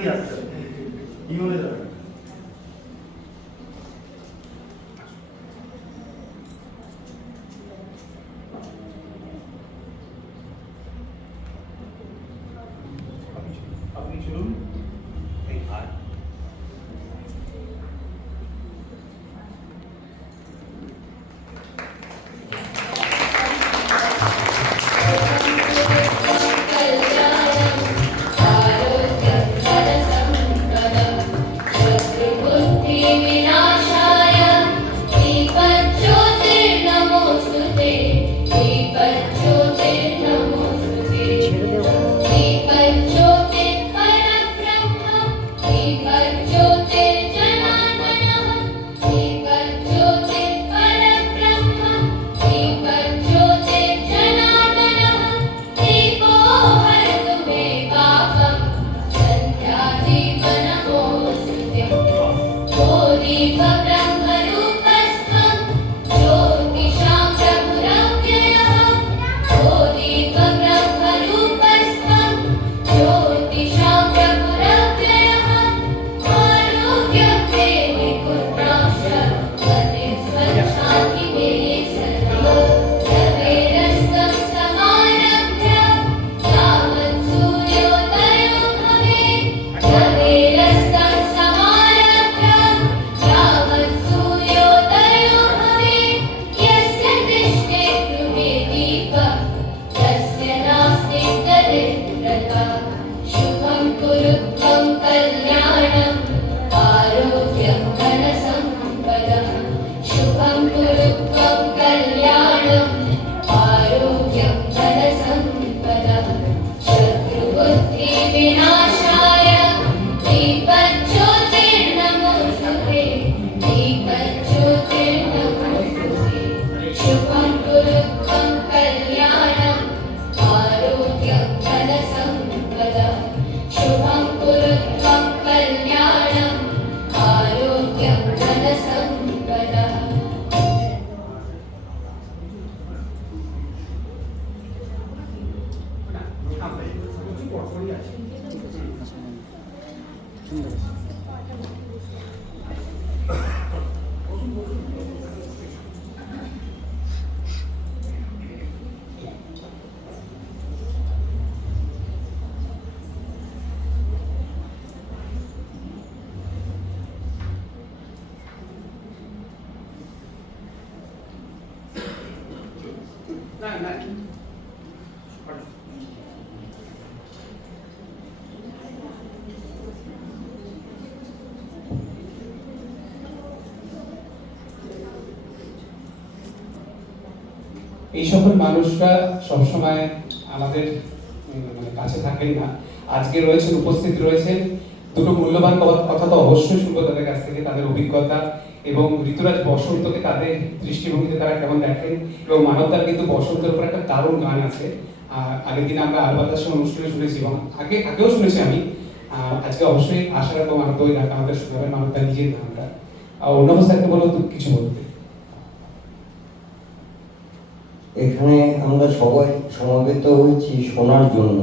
কি আসছে ইউনে যাবে আপনি চলুন এই আর এই সকল মানুষরা সবসময় আমাদের কাছে থাকেন না। আজকে রয়েছেন, উপস্থিত রয়েছেন, দুটো মূল্যবান কথা তো অবশ্যই শুনবো তাদের কাছ থেকে, তাদের অভিজ্ঞতা এবং ঋতুরাজ বসন্তকে তাদের দৃষ্টিভঙ্গিতে তারা কেমন দেখেন। এবং মানবদার কিন্তু বসন্তের উপর একটা দারুণ গান আছে, আগের দিনে আমরা আলবাতাসের অনুষ্ঠানে শুনেছি এবং আগেও শুনেছি আমি। আজকে অবশ্যই আশা রাখবো মানবদা ওই গানটা আমাদের শোনাবেন, মানবদার নিজের গানটা। অন্য অবস্থাকে বলো কিছু বলতে। এখানে আমরা সবাই সমবেত হয়েছি শোনার জন্য,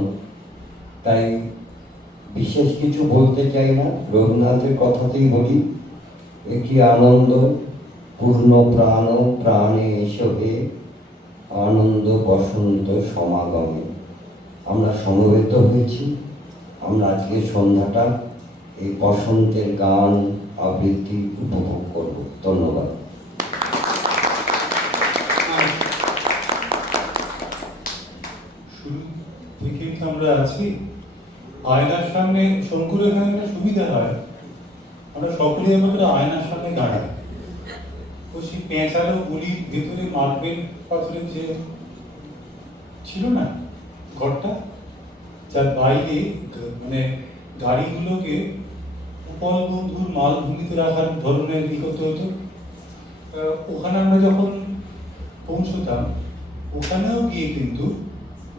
তাই বিশেষ কিছু বলতে চাই না, রবীন্দ্রনাথের কথাতেই বলি, একটি আনন্দ পূর্ণ প্রাণ প্রাণে এসো হে, আনন্দ বসন্ত সমাগমে। আমরা সমবেত হয়েছি, আমরা আজকের সন্ধ্যাটা এই বসন্তের গান আবৃত্তি উপভোগ করব। ধন্যবাদ। থেকেই তো আমরা আছি আয়নার সামনে। শঙ্কুর এখানে একটা সুবিধা হয়, আমরা সকলেই আমাদের আয়নার সামনে দাঁড়াই। তো সেই পেঁচালো গুলির ভেতরে মার্বেল পাথরের যে ছিল না ঘরটা, যার বাইরে মানে গাড়িগুলোকে উপল বন্ধুর মালভূমিতে রাখার ধরনের করতে হতো। ওখানে আমরা যখন পৌঁছতাম, ওখানেও গিয়ে কিন্তু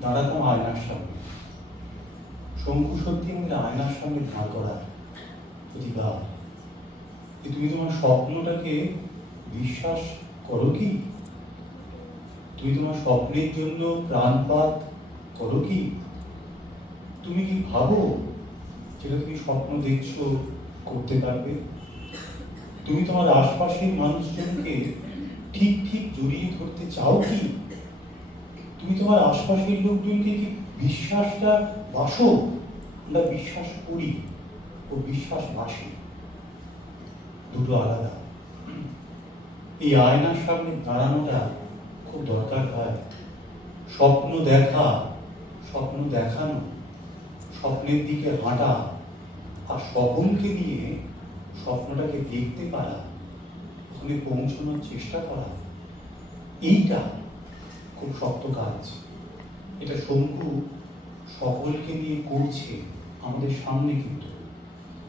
দাঁড়াতাম আয়নার সামনে। শঙ্কু সত্যি আমাদের আয়নার সামনে দাঁড় করায় প্রতিভা। তুমি তোমার স্বপ্নটাকে বিশ্বাস করো কি? তুমি তোমার স্বপ্নের জন্য প্রাণপাত করো কি? তুমি কি ভাবো যেটা তুমি স্বপ্ন দেখছো করতে পারবে? তুমি তোমার আশপাশের মানুষজনকে ঠিক ঠিক জড়িয়ে ধরতে চাও কি? তুমি তোমার আশপাশের লোকজনকে কি বিশ্বাসটা বাসো? আমরা বিশ্বাস করি ও বিশ্বাস বাসি, দুটো আলাদা। এই আয়নার সামনে দাঁড়ানোটা খুব দরকার হয়। স্বপ্ন দেখা, স্বপ্ন দেখানো, স্বপ্নের দিকে হাঁটা, আর স্বপ্নকে নিয়ে স্বপ্নটাকে দেখতে পারা, ওখানে পৌঁছানোর চেষ্টা করা, এইটা খুব শক্ত কাজ। এটা শঙ্কু সকলকে নিয়ে করছে আমাদের সামনে, কিন্তু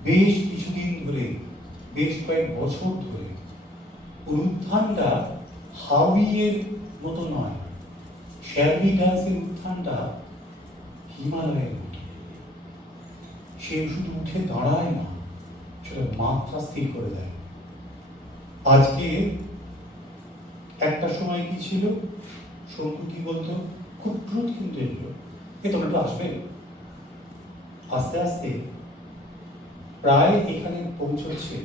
বেশ কিছুদিন ধরে, বেশ কয়েক বছর ধরে। উত্থানটা হাউইয়ের মতো নয়, শ্যারমি ডান্সের উত্থানটা হিমালয়ের মতো। সে শুধু উঠে দাঁড়ায় না, সেটা মাত্রা স্থির করে দেয়। আজকে একটা সময় কি ছিল, শঙ্কু কি বলতো, খুব দ্রুত কিন্তু এগুলো, তোমরা একটু আসবে। আস্তে আস্তে প্রায় এখানে পৌঁছচ্ছে।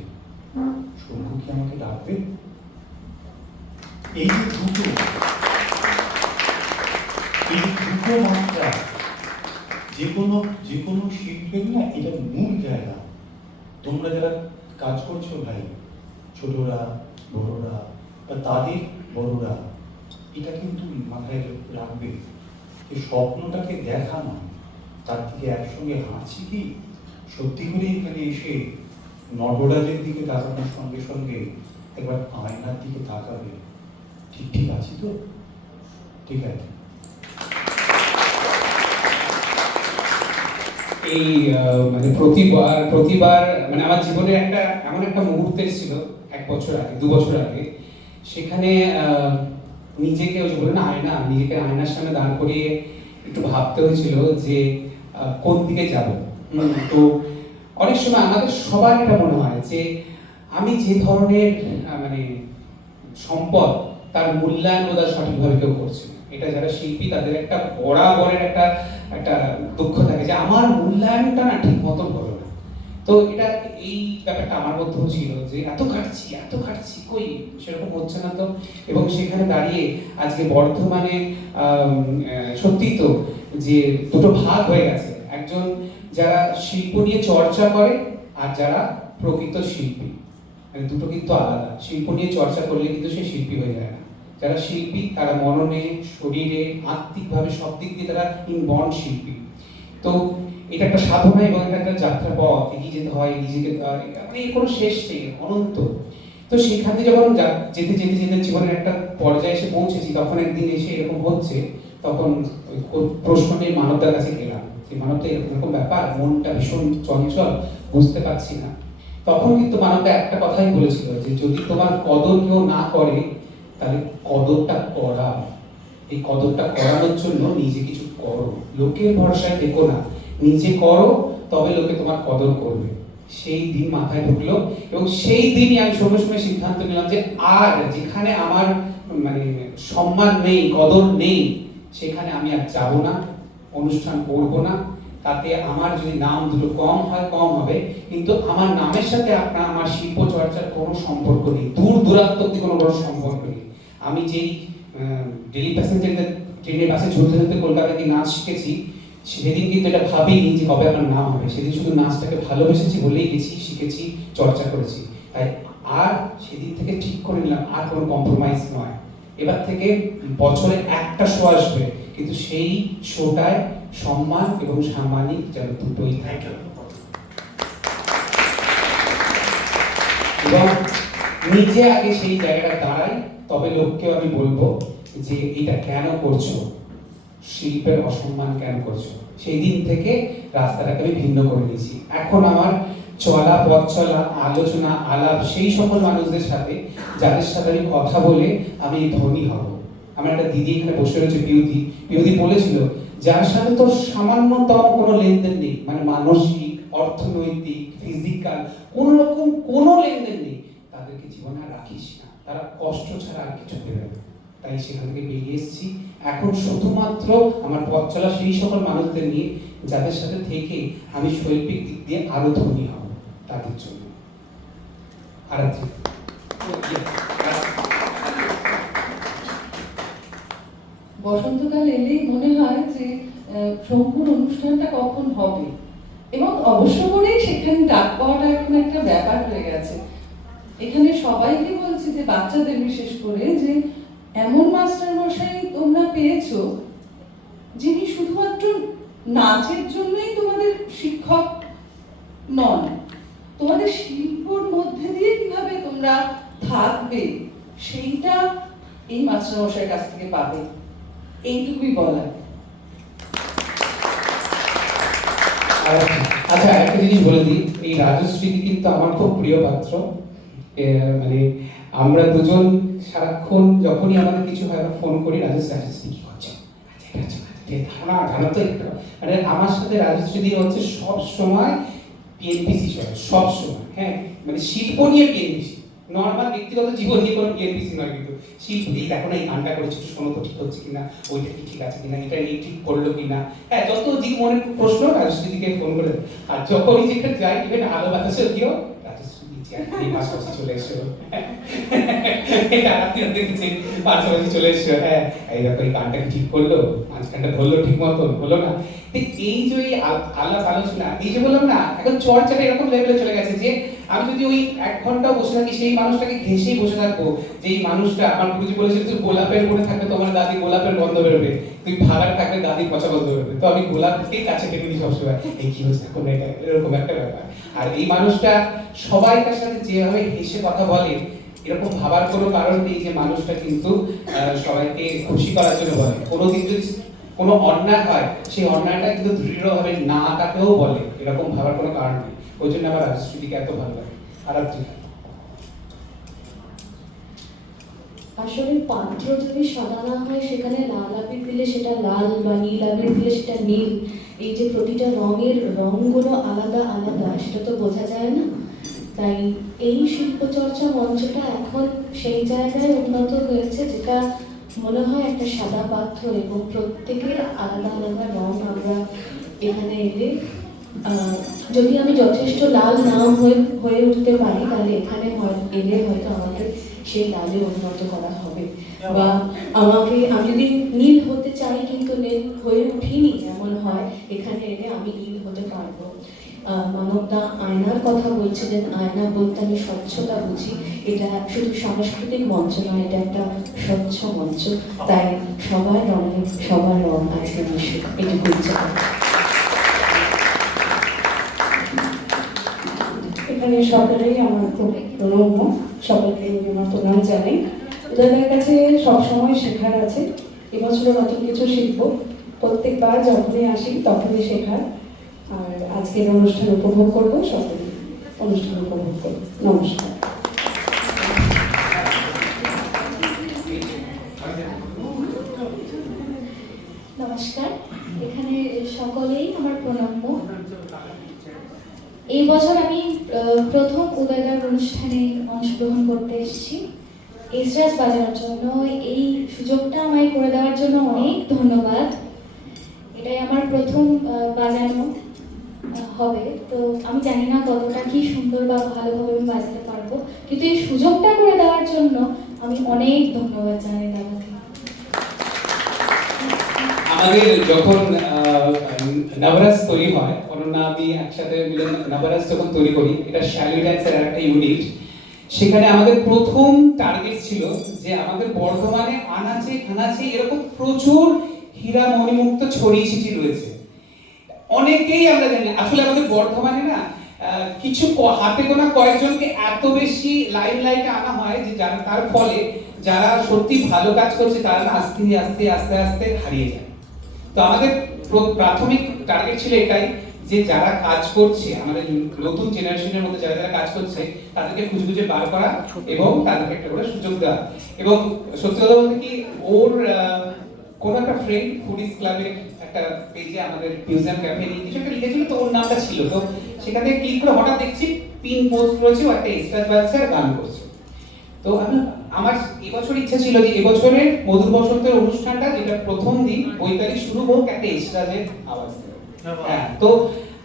শঙ্কু কি আমাকে ডাকবে? এই যে দুটো মাত্রা, যে কোনো শিল্পের না, এটা মূল জায়গা। তোমরা যারা কাজ করছো ভাই, ছোটরা বড়রা বা তাদের বড়রা, এটা কিন্তু মাথায় রাখবে। এই স্বপ্নটাকে দেখা নয়, তার থেকে একসঙ্গে হাঁটছি কি সত্যি করে এখানে এসে নটরাজের দিকে তাকানোর সঙ্গে সঙ্গে একবার আয়নার দিকে তাকাবে, ঠিক ঠিক আছি তো? ঠিক আছে। এই মানে প্রতিবার মানে আমার জীবনে একটা এমন একটা মুহূর্ত ছিল 1 বছর আগে, 2 বছর আগে, সেখানে নিজেকে ওই যে বলে না আয়না, নিজেকে আয়নার সামনে দাঁড় করিয়ে একটু ভাবতে হয়েছিল যে কোন দিকে যাব। তো অনেক সময় আমাদের সবার এটা মনে হয় যে আমি যে ধরনের মানে সম্পদ, তার মূল্যায়ন বোধহয় সঠিকভাবে কেউ করছে না। এটা যারা শিল্পী তাদের একটা বরাবরের একটা দুঃখ থাকে যে আমার মূল্যায়নটা না ঠিক মতন হলো না। তো এটা এই ব্যাপারটা আমার মধ্যেও ছিল যে এত খাটছি কই সেরকম হচ্ছে না তো। এবং সেখানে দাঁড়িয়ে আজকে বর্ধমানে সত্যি তো যে দুটো ভাগ হয়ে গেছে, একজন যারা শিল্প নিয়ে চর্চা করে আর যারা প্রকৃত শিল্পী, মানে দুটো কিন্তু আলাদা। শিল্প নিয়ে চর্চা করলে কিন্তু সে শিল্পী হয়ে যায় না। যারা শিল্পী তারা মননে, শরীরে, আত্মিকভাবে সব দিক দিয়ে তারা ইনবর্ন শিল্পী। তো এটা একটা সাধনা এবং একটা যাত্রা পথ, এগিয়ে যেতে হয় নিজেকে, মানে এর কোনো শেষ নেই, অনন্ত। তো সেখানে যখন যেতে যেতে যেতে জীবনের একটা পর্যায়ে এসে পৌঁছেছি, তখন একদিন এসে এরকম হচ্ছে, তখন প্রশ্ন নিয়ে মানবতার কাছে গেলাম যে মানবতা এরকম ব্যাপার, মনটা ভীষণ চঞ্চল, বুঝতে পারছি না। তখন কিন্তু মানবতা একটা কথাই বলেছিল যে যদি তোমার কদর কেউ না করে তাহলে কদরটা করা, এই কদরটা করানোর জন্য নিজে কিছু করো, লোকের ভরসায় থেকো না, নিজে করো, তবে লোকে তোমার কদর করবে। সেই দিন মাথায় ঢুকলো এবং সেই দিনই আমি সঙ্গে সঙ্গে সিদ্ধান্ত নিলাম যে আর যেখানে আমার মানে সম্মান নেই, কদর নেই, সেখানে আমি আর যাব না, অনুষ্ঠান করবো না। তাতে আমার যদি নাম দুটো কম হয় কম হবে, কিন্তু আমার নামের সাথে আমার শিল্প চর্চার কোনো সম্পর্ক নেই, দূর দূরান্ত অব্দি কোনো বড় সম্পর্ক নেই। আমি যেই ডেলি প্যাসেঞ্জারদের ট্রেনের বাসে ঝুলতে ঝুলতে কলকাতায় গিয়ে নাচ শিখেছি, সেদিন কিন্তু এটা ভাবিনি যে কবে আমার নাম হবে। সেদিন শুধু নাচটাকে ভালোবেসেছি বলেই গেছি, শিখেছি, চর্চা করেছি। তাই আর সেদিন থেকে ঠিক করে নিলাম আর কোনো কম্প্রোমাইজ নয়। এবার থেকে বছরে একটা শো আসবে, কিন্তু সেই শোটায় সম্মান এবং সামাজিক যেন দুটোই থাকে। এবং নিজে আগে সেই জায়গাটা দাঁড়াই, তবে লোককেও আমি বলবো যে এটা কেন করছো, শিল্পের অসম্মান কেন করছো। সেই দিন থেকে রাস্তাটাকে আমি ভিন্ন করে নিয়েছি। এখন আমার চলা, পথ চলা, আলোচনা, আলাপ সেই সকল মানুষদের সাথে যাদের সাথে আমি কথা বলে আমি ধনী হব। আমার একটা দিদি এখানে বসে রয়েছে, পিউদি বলেছিল যার সাথে তোর সামান্যতম কোনো লেনদেন নেই, মানে মানসিক, অর্থনৈতিক, ফিজিক্যাল কোনো রকম কোনো লেনদেন নেই, তাদেরকে জীবনে আর রাখিস না, তারা কষ্ট ছাড়া আর কিছু দেবে না। তাই সেখান থেকে বেরিয়ে এসেছি। এখন শুধুমাত্র আমার পথ চলা সেই সকল মানুষদের নিয়ে যাদের সাথে থেকে আমি শৈল্পিক দিক দিয়ে আরো ধনী হব তাদের জন্য। আরাধ্য। বসন্তকাল এলেই মনে হয় যে শঙ্কুর অনুষ্ঠানটা কখন হবে, এবং অবশ্য করেই সেখানে ডাক পাওয়াটা এখন একটা ব্যাপার হয়ে গেছে। এখানে সবাইকে বলছি, যে বাচ্চাদের বিশেষ করে, যে এমন মাস্টার মশাই তোমরা পেয়েছো যিনি শুধুমাত্র নাচের জন্যই তোমাদের শিক্ষক নন, তোমাদের শিল্পর মধ্যে দিয়ে কিভাবে তোমরা থাকবে সেইটা এই মাস্টার মশাইয়ের কাছ থেকে পাবে, এইটুকুই বলা। আচ্ছা, একটা জিনিস বলে দিই, এই রাজশ্রী কিন্তু আমার খুব প্রিয় পাত্র। মানে আমরা দুজন সারাক্ষণ যখনই আমাদের কিছু হয় আমরা ফোন করি, রাজশ্রী কি করছো, ধারণা তো একটু, মানে আমার সাথে রাজশ্রী হচ্ছে সব সময় পিএনপিসি চলে, সব সময়। হ্যাঁ, মানে শিল্প নিয়ে পিএনপিসি, নর্মাল ব্যক্তিগত জীবন নিয়ে কোনো পিএনপিসি নয়, কিন্তু শিল্প এই দেখো না, এই গানটা করেছি, শোনো তো ঠিক হচ্ছে কিনা, ওইটা কি ঠিক আছে কিনা, এটা নিয়ে ঠিক করলো কিনা। হ্যাঁ, যত যে মনে প্রশ্ন রাজশ্রীকে ফোন করে। আর যখনই যেখানে যাই, ইভেন আলো বাতাসে গিয়েও রাজশ্রী এই পাশাপাশি চলে এসো, এটা আপনিও দেখেছেন, পাশাপাশি চলে এসো। হ্যাঁ, এই দেখো এই গানটা ঠিক করলো, মাঝখানটা ধরলো ঠিক মতন, হলো না। এই যে আলাপ আলোচনা, এই যে বললাম না, এখন চর্চাটা এরকম লেভেলে চলে গেছে যে আমি যদি ওই 1 ঘন্টা বসে থাকি, সেই মানুষটাকে ঘেঁষেই বসে থাকবো। যে এই মানুষটা, আমার গুরুজি বলেছে, তুই গোলাপের উপরে থাকবে তোমার দাদি গোলাপের গন্ধ বেরোবে, তুই ভাগার থাকলে দাদির পচা গন্ধ বেরোবে। তো আমি গোলাপকেই কাছে টেনে নিই সবসময়, এই কি হচ্ছে এখন, এটা এরকম একটা ব্যাপার। আর এই মানুষটা সবাইকার সাথে যেভাবে হেসে কথা বলে, এরকম ভাবার কোনো কারণ নেই যে মানুষটা কিন্তু সবাইকে খুশি করার জন্য বলে। কোনোদিন যদি কোনো অন্যায় হয়, সেই অন্যায়টা কিন্তু দৃঢ়ভাবে না তাকেও বলে, এরকম ভাবার কোনো কারণ নেই। ওই জন্য আমার রাজশ্রীকে এত ভালো লাগে। আরাধ্য। আসলে পাত্র যদি সাদা না হয়, সেখানে লাল আবির দিলে সেটা লাল, বা নীল আবির দিলে সেটা নীল। এই যে প্রতিটা রঙের রঙগুলো আলাদা আলাদা, সেটা তো বোঝা যায় না। তাই এই শিল্পচর্চা মঞ্চটা এখন সেই জায়গায় উন্নত হয়েছে, যেটা মনে হয় একটা সাদা পাত্র, এবং প্রত্যেকের আলাদা আলাদা রং আমরা এখানে এলে, যদি আমি যথেষ্ট লাল না হয়ে উঠতে পারি, তাহলে এখানে এলে হয়তো আমাকে সেই লালে উন্নত করা হবে। বা আমি যদি নীল হতে চাই কিন্তু নীল হয়ে উঠিনি, এমন হয়, এখানে এলে আমি নীল হতে পারবো। মানবদা আয়নার কথা বলছিলেন, আয়না বলতে আমি স্বচ্ছতা বুঝি। এটা শুধু সাংস্কৃতিক মঞ্চ নয়, এটা একটা স্বচ্ছ মঞ্চ। তাই সবার রঙে সবার রং আজকে মিশুক, এটুকুই চাই। এখানে সকলেই আমার খুব প্রণম্য, সকলকে আমার প্রণাম জানাই। ওদের কাছে সবসময় শেখার আছে। এবছরও নতুন কিছু শিখব, প্রত্যেকবার যখনই আসি তখনই শেখার। আর আজকের অনুষ্ঠান উপভোগ করবো, সকলে অনুষ্ঠান উপভোগ করবো। নমস্কার। নমস্কার, এখানে সকলেই আমার প্রণম্য। এই বছর আমি প্রথম উদয়দার অনুষ্ঠানে অংশগ্রহণ করতে এসেছি এসরাজ বাজানোর জন্য। এই সুযোগটা আমায় করে দেওয়ার জন্য অনেক ধন্যবাদ। এটাই আমার প্রথম বাজানো হবে, তো আমি জানি না কতটা কি সুন্দর বা ভালোভাবে আমি বাজাতে পারবো, কিন্তু এই সুযোগটা করে দেওয়ার জন্য আমি অনেক ধন্যবাদ জানাই দাদাকে। আমাদের যখন নবরাজ তৈরি হয়, অনন্যা আমি একসাথে মিলে নবরাজ যখন তৈরি করি, এটা শ্যালি ড্যান্সের একটা ইউনিট। সেখানে আমাদের প্রথম টার্গেট ছিল যে আমাদের বর্ধমানে আনাচে খানাচে এরকম প্রচুর হীরা মণিমুক্ত ছড়িয়ে ছিটিয়ে রয়েছে। অনেকেই আমরা জানি, আসলে আমাদের বর্ধমানে না কিছু হাতে গোনা কয়েকজনকে এত বেশি লাইমলাইটে আনা হয় যে যারা, তার ফলে যারা সত্যি ভালো কাজ করছে তারা না আস্তে আস্তে আস্তে আস্তে হারিয়ে যায়। তো আমাদের প্রাথমিক টার্গেট ছিল এটাই, যে যারা কাজ করছে, আমাদের নতুন জেনারেশনের মধ্যে যারা যারা কাজ করছে, তাদেরকে খুঁজে খুঁজে বার করা এবং তাদেরকে একটা করে সুযোগ দেওয়া। এবং সত্যি কথা বলতে কি, ওর কোন একটা ফ্রেন্ড ফুডিস ক্লাবের একটা পেজে আমাদের মিউজিয়াম ক্যাফে নিয়ে কিছু একটা লিখেছিল, তো ওর নামটা ছিল। তো সেখানে ক্লিক করে হঠাৎ দেখছি পিন পোস্ট রয়েছে, ও একটা এক্সট্রা বাজছে আর গান করছে। তো আমার এবছর ইচ্ছা ছিল যে এবছরের মধুর বসন্তের অনুষ্ঠানটা, যেটা প্রথম দিন 5 তারিখ শুরু হোক, একটা এক্সট্রাজের আওয়াজ দেবে। হ্যাঁ, তো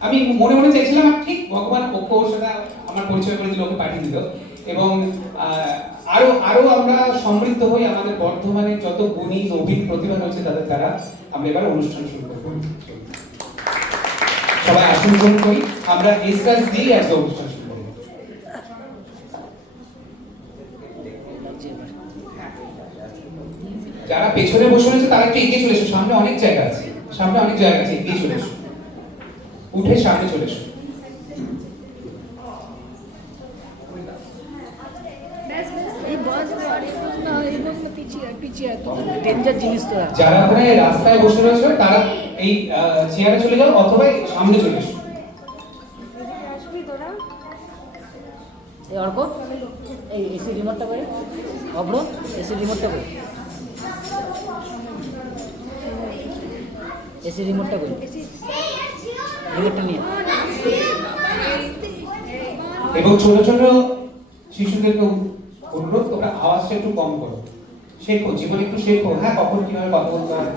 আমি মনে মনে চাইছিলাম আর ঠিক ভগবান ওকে ওর সাথে আমার পরিচয় করে দিল, ওকে পাঠিয়ে দিল, এবং আরো আরো আমরা সমৃদ্ধ হই আমাদের বর্ধমানে যত গুণী নবীন প্রতিভা রয়েছে তাদের দ্বারা। আমরা এবার অনুষ্ঠান শুরু করব। সবাই আসন গ্রহণ করি, আমরা এসকাজ দিয়ে আজকে অনুষ্ঠান শুরু করব। যারা পেছনে বসে রয়েছে তারা একটু এগিয়ে চলে এসো, সামনে অনেক জায়গা আছে, সামনে অনেক জায়গা আছে, এগিয়ে চলে এসো, উঠে সামনে চলে এসো। ডেঞ্জার জিনিস তো যারা ওখানে রাস্তায় বসে রয়েছে তারা এই চেয়ারে চলে যাও অথবা এই সামনে চলে এসো। এই অর্ক এই এসি রিমোটটা করে অব্র এসি রিমোটটা করে এসি রিমোটটা করে রিমোটটা নিয়ে এবং ছোট ছোট শিশুদেরকে অনুরোধ, তোমরা আওয়াজটা একটু কম করো, শেখো, জীবনে একটু শেখো। হ্যাঁ, কখন কিভাবে কথা বলতে হয়।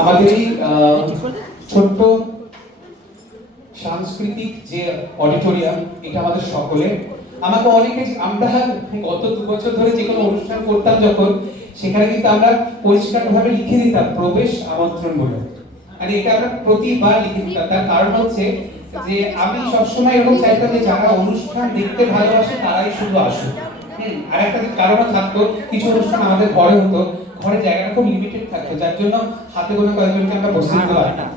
আমাদের এই ছোট্ট সাংস্কৃতিক যে অডিটোরিয়াম, এটা আমাদের সকলে, আমাকে অনেকে, আমরা গত 2 বছর ধরে যে কোনো অনুষ্ঠান করতাম যখন, সেখানে কিন্তু আমরা পরিষ্কারভাবে লিখে দিতাম প্রবেশ আমন্ত্রণ বলে, মানে এটা আমরা প্রতিবার লিখে দিতাম। তার কারণ হচ্ছে যে আমি সবসময় এরকম চাইতাম যে যারা অনুষ্ঠান দেখতে ভালোবাসে তারাই শুধু আসুক। আর একটা কারণও থাকতো, কিছু অনুষ্ঠান আমাদের ঘরে হতো, ঘরে জায়গাটা খুব লিমিটেড থাকতো, যার জন্য হাতে গোনা কয়েকজনকে আমরা বসে দিতে পারতাম।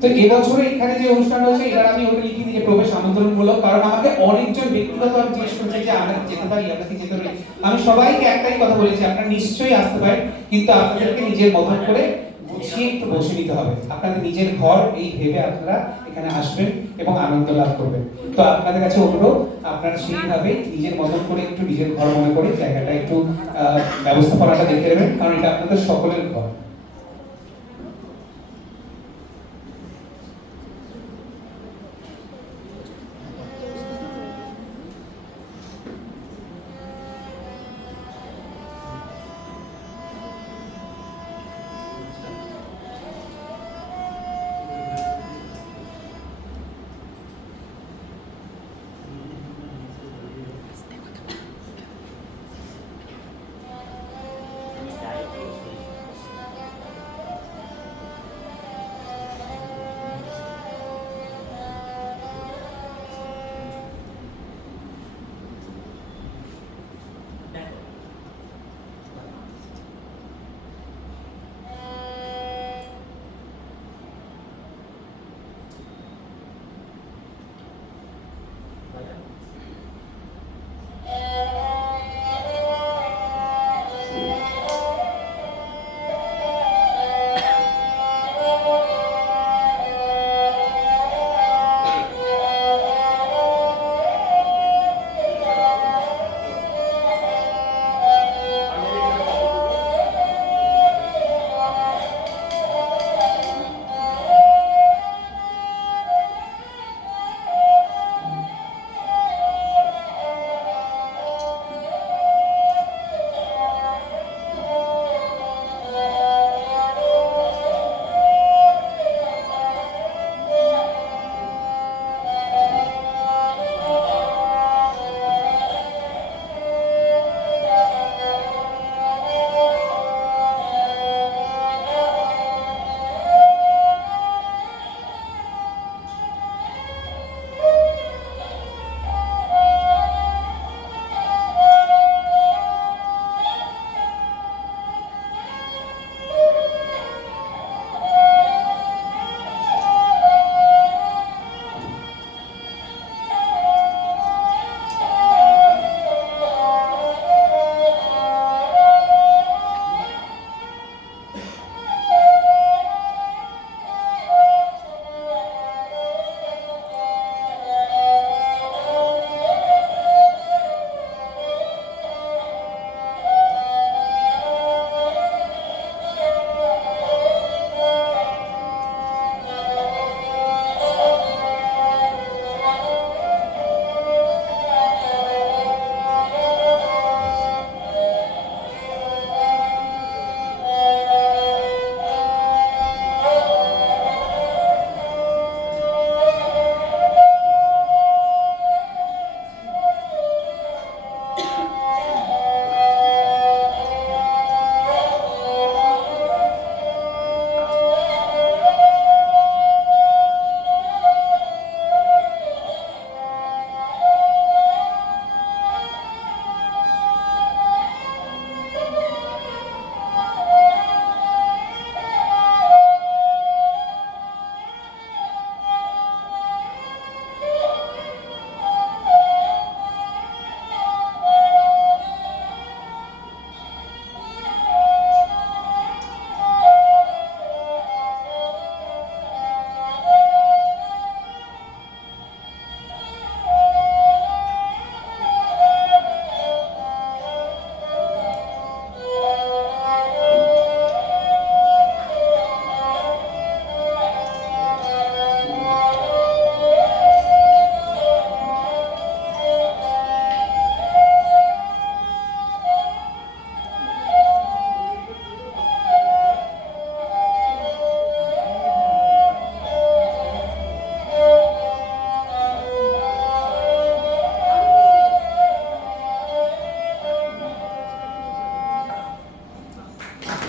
তো এবছরে এখানে যে অনুষ্ঠান হচ্ছে, এবার আমি ওটা লিখে দিয়ে প্রবেশ আমন্ত্রণমূলক, কারণ আমাকে অনেকজন ব্যক্তিগত জিজ্ঞেস করছে যে আমরা যেতে পারি, আমরা কি যেতে পারি। আমি সবাইকে একটাই কথা বলেছি, আপনারা নিশ্চয়ই আসতে পারেন, কিন্তু আপনাদেরকে নিজের মতন করে গুছিয়ে একটু বসে নিতে হবে। আপনাদের নিজের ঘর এই ভেবে আপনারা এখানে আসবেন এবং আনন্দ লাভ করবেন। তো আপনাদের কাছে অনুরোধ, আপনারা সেইভাবে নিজের মতন করে একটু নিজের ঘর মনে করে জায়গাটা একটু ব্যবস্থাপনাটা দেখে নেবেন, কারণ এটা আপনাদের সকলের ঘর।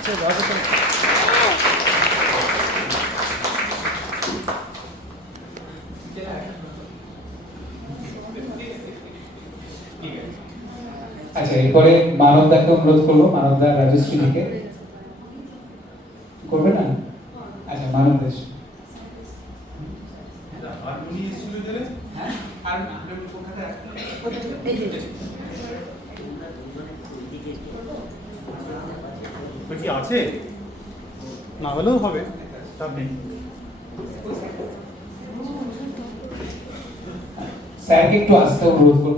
হচ্ছে বড় কিছু না। আচ্ছা, এরপরে মানবদাকে অনুরোধ করবো, মানবদা রাজশ্রী থেকে করবে না? আচ্ছা, মানব দেশ। হারমোনি এসেছিল এখানে? হ্যাঁ, আর আমরা কলকাতা এই যে ওটা কি আছে? না হলেও হবে, চাপ নেই। স্যারকে একটু আসতে অনুরোধ করবো।